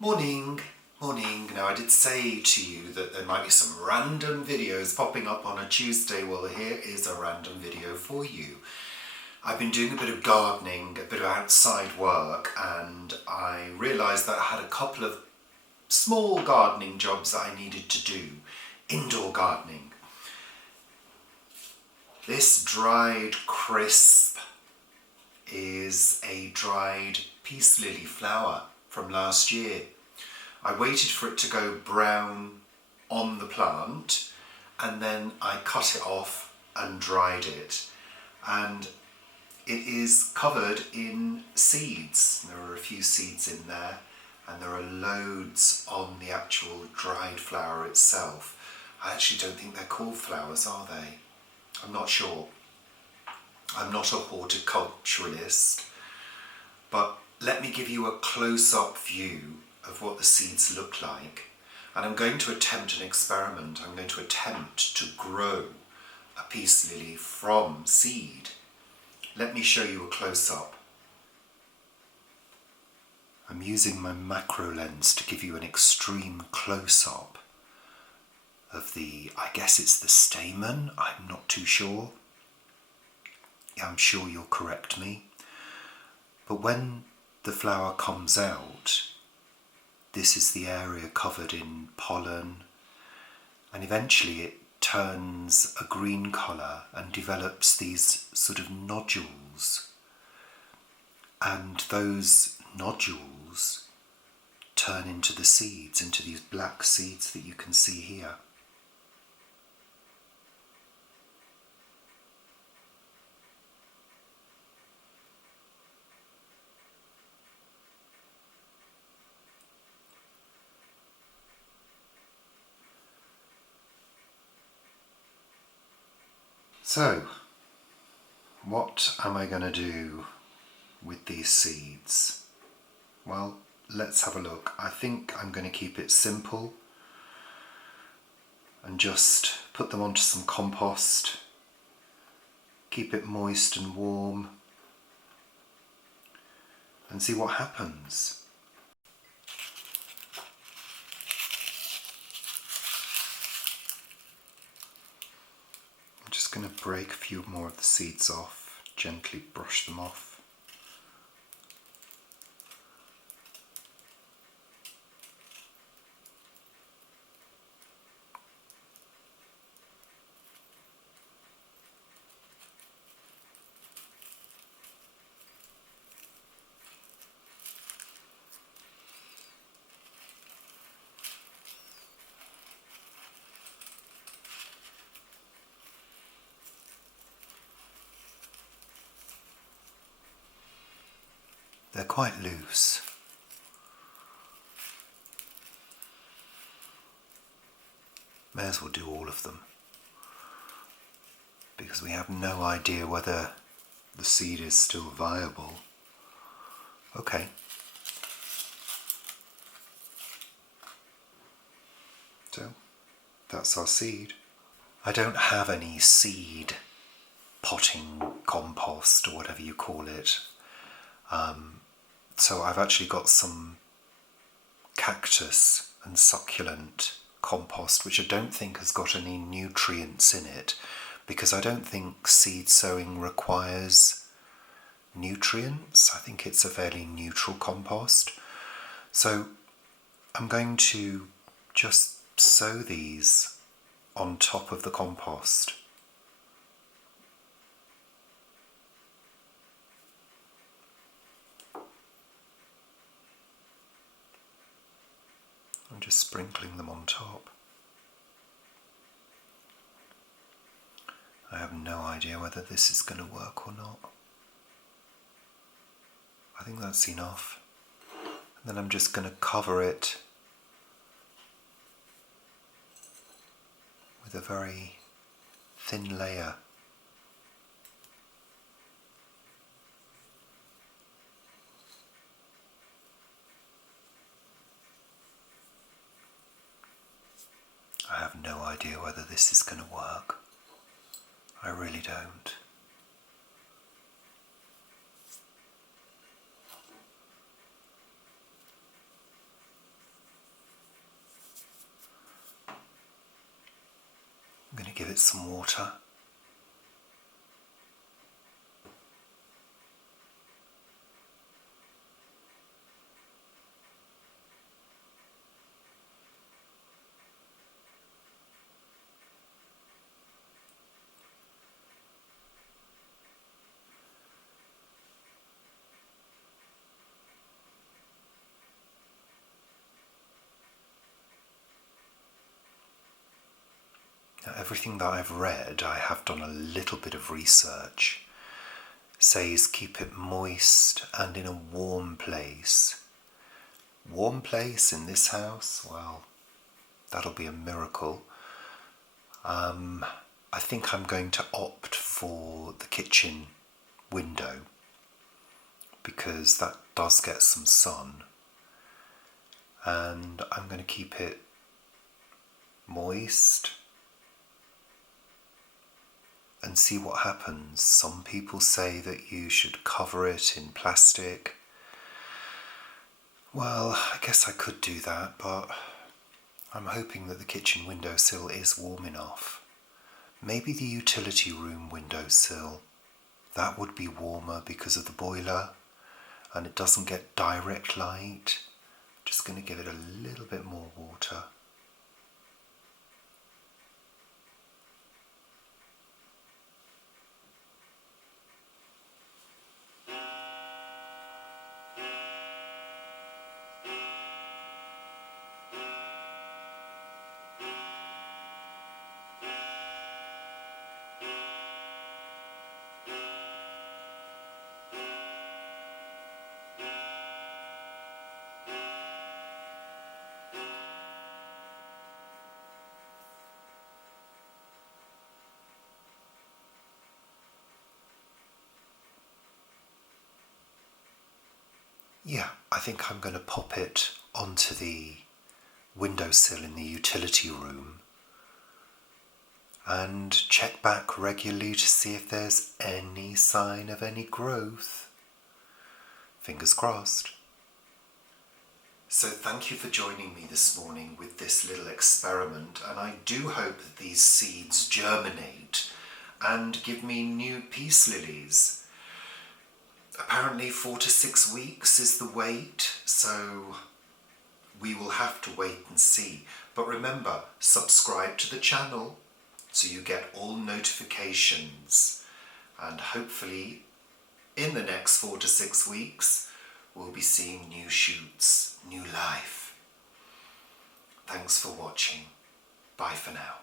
Morning. Now I did say to you that there might be some random videos popping up on a Tuesday. Well, here is a random video for you. I've been doing a bit of gardening, a bit of outside work, and I realised that I had a couple of small gardening jobs that I needed to do. Indoor gardening. This dried crisp is a dried peace lily flower from last year. I waited for it to go brown on the plant and then I cut it off and dried it, and it is covered in seeds. There are a few seeds in there and there are loads on the actual dried flower itself. I actually don't think they're called flowers, are they? I'm not sure. I'm not a horticulturalist, but let me give you a close-up view of what the seeds look like. And I'm going to attempt an experiment. I'm going to attempt to grow a peace lily from seed. Let me show you a close-up. I'm using my macro lens to give you an extreme close-up of I guess it's the stamen, I'm not too sure. I'm sure you'll correct me. But when the flower comes out, this is the area covered in pollen, and eventually it turns a green colour and develops these sort of nodules, and those nodules turn into the seeds, into these black seeds that you can see here. So, what am I going to do with these seeds? Well, let's have a look. I think I'm going to keep it simple and just put them onto some compost, keep it moist and warm, and see what happens. I'm just going to break a few more of the seeds off, gently brush them off. They're quite loose. May as well do all of them, because we have no idea whether the seed is still viable. Okay. So, that's our seed. I don't have any seed potting compost or whatever you call it. So I've actually got some cactus and succulent compost, which I don't think has got any nutrients in it, because I don't think seed sowing requires nutrients. I think it's a fairly neutral compost. So I'm going to just sow these on top of the compost. I'm just sprinkling them on top. I have no idea whether this is going to work or not. I think that's enough. And then I'm just going to cover it with a very thin layer. I have no idea whether this is going to work. I really don't. give it some water. Now, everything that I've read, I have done a little bit of research, says keep it moist and in a warm place. Warm place in this house? Well, that'll be a miracle. I think I'm going to opt for the kitchen window because that does get some sun, and I'm going to keep it moist and see what happens. Some people say that you should cover it in plastic. Well, I guess I could do that, but I'm hoping that the kitchen windowsill is warm enough. Maybe the utility room windowsill. That would be warmer because of the boiler and it doesn't get direct light. Just going to give it a little bit more water. Yeah, I think I'm going to pop it onto the windowsill in the utility room and check back regularly to see if there's any sign of any growth. Fingers crossed. So thank you for joining me this morning with this little experiment, and I do hope that these seeds germinate and give me new peace lilies. Apparently 4 to 6 weeks is the wait, so we will have to wait and see. But remember, subscribe to the channel so you get all notifications, and hopefully in the next 4 to 6 weeks we'll be seeing new shoots, new life. Thanks for watching. Bye for now.